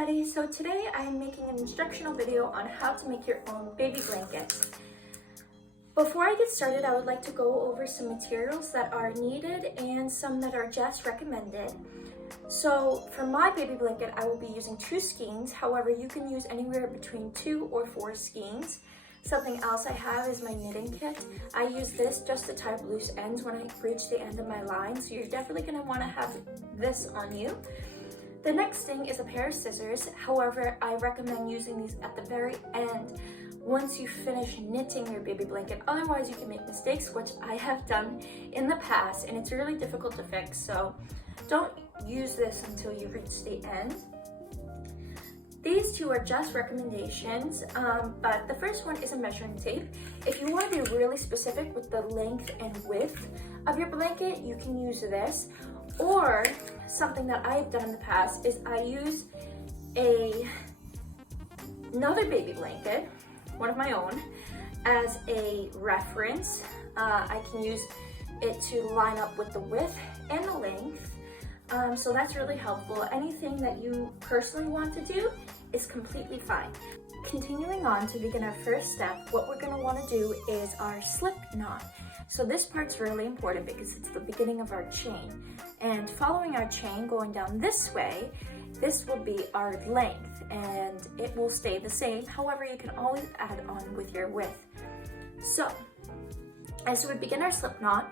everybody, so today I am making an instructional video on how to make your own baby blankets. Before I get started, I would like to go over some materials that are needed and some that are just recommended. So for my baby blanket, I will be using 2 skeins. However, you can use anywhere between 2 or 4 skeins. Something else I have is my knitting kit. I use this just to tie up loose ends when I reach the end of my line, so you're definitely going to want to have this on you. The next thing is a pair of scissors. However, I recommend using these at the very end once you finish knitting your baby blanket. Otherwise, you can make mistakes, which I have done in the past, and it's really difficult to fix. So don't use this until you reach the end. These 2 are just recommendations, but the first one is a measuring tape. If you want to be really specific with the length and width of your blanket, you can use this. Or something that I've done in the past is I use another baby blanket, one of my own, as a reference. I can use it to line up with the width and the length. So that's really helpful. Anything that you personally want to do is completely fine. Continuing on to begin our first step, what we're going to want to do is our slip knot. So this part's really important because it's the beginning of our chain. And following our chain going down this way, this will be our length and it will stay the same. However, you can always add on with your width. So as we begin our slip knot,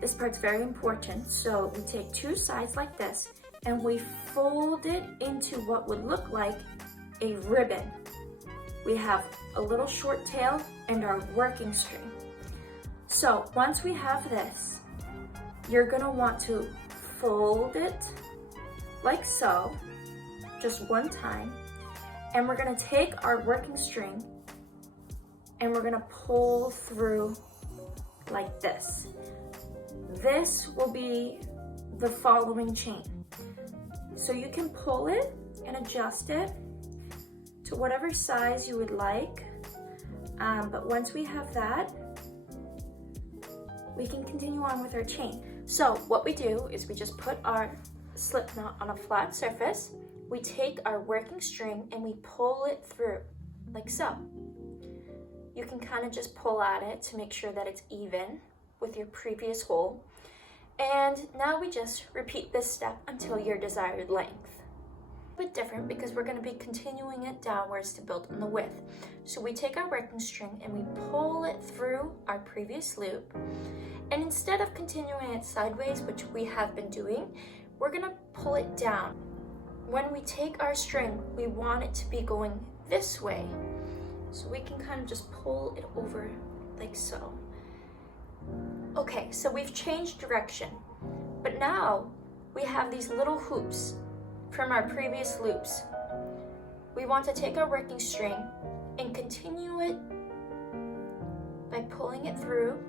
this part's very important. So we take 2 sides like this and we fold it into what would look like a ribbon. We have a little short tail and our working string. So once we have this, you're gonna want to fold it like so, just one time, and we're gonna take our working string and we're gonna pull through like this. This will be the following chain. So you can pull it and adjust it to whatever size you would like, but once we have that, we can continue on with our chain. So what we do is we just put our slip knot on a flat surface, we take our working string and we pull it through like so. You can kind of just pull at it to make sure that it's even with your previous hole. And now we just repeat this step until your desired length. A bit different because we're going to be continuing it downwards to build on the width. So we take our working string and we pull it through our previous loop. And instead of continuing it sideways, which we have been doing, we're going to pull it down. When we take our string, we want it to be going this way. So we can kind of just pull it over like so. Okay, so we've changed direction, but now we have these little hoops from our previous loops. We want to take our working string and continue it by pulling it through.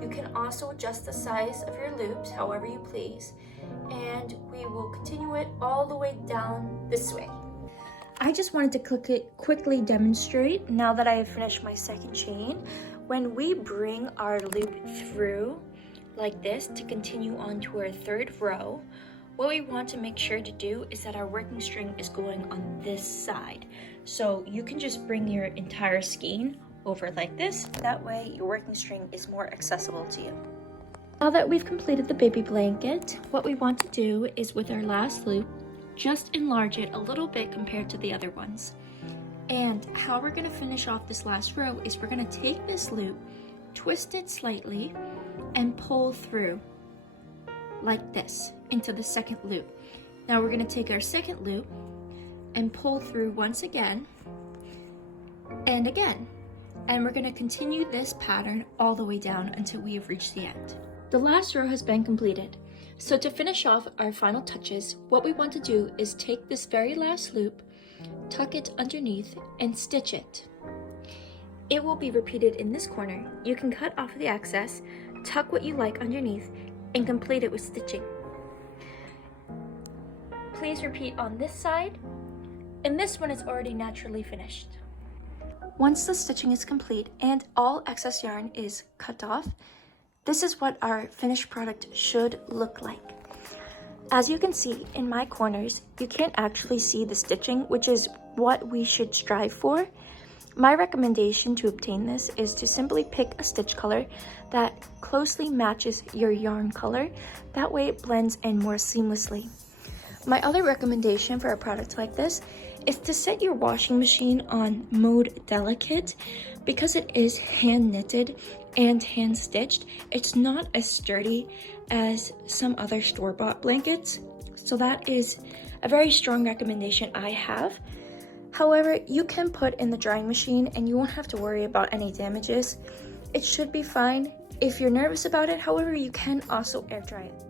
You can also adjust the size of your loops however you please, and we will continue it all the way down this way. I just wanted to quickly demonstrate now that I have finished my second chain. When we bring our loop through like this to continue on to our 3rd row, what we want to make sure to do is that our working string is going on this side. So you can just bring your entire skein over like this. That way your working string is more accessible to you. Now that we've completed the baby blanket, what we want to do is with our last loop, just enlarge it a little bit compared to the other ones. And how we're going to finish off this last row is we're going to take this loop, twist it slightly, and pull through like this into the 2nd loop. Now we're going to take our 2nd loop and pull through once again and again. And we're going to continue this pattern all the way down until we have reached the end. The last row has been completed. So to finish off our final touches, what we want to do is take this very last loop, tuck it underneath, and stitch it. It will be repeated in this corner. You can cut off the excess, tuck what you like underneath, and complete it with stitching. Please repeat on this side, and this one is already naturally finished. Once the stitching is complete and all excess yarn is cut off, this is what our finished product should look like. As you can see in my corners, you can't actually see the stitching, which is what we should strive for. My recommendation to obtain this is to simply pick a stitch color that closely matches your yarn color. That way it blends in more seamlessly. My other recommendation for a product like this is to set your washing machine on mode delicate. Because it is hand knitted and hand stitched, it's not as sturdy as some other store-bought blankets. So that is a very strong recommendation I have. However, you can put in the drying machine and you won't have to worry about any damages. It should be fine if you're nervous about it. However, you can also air dry it.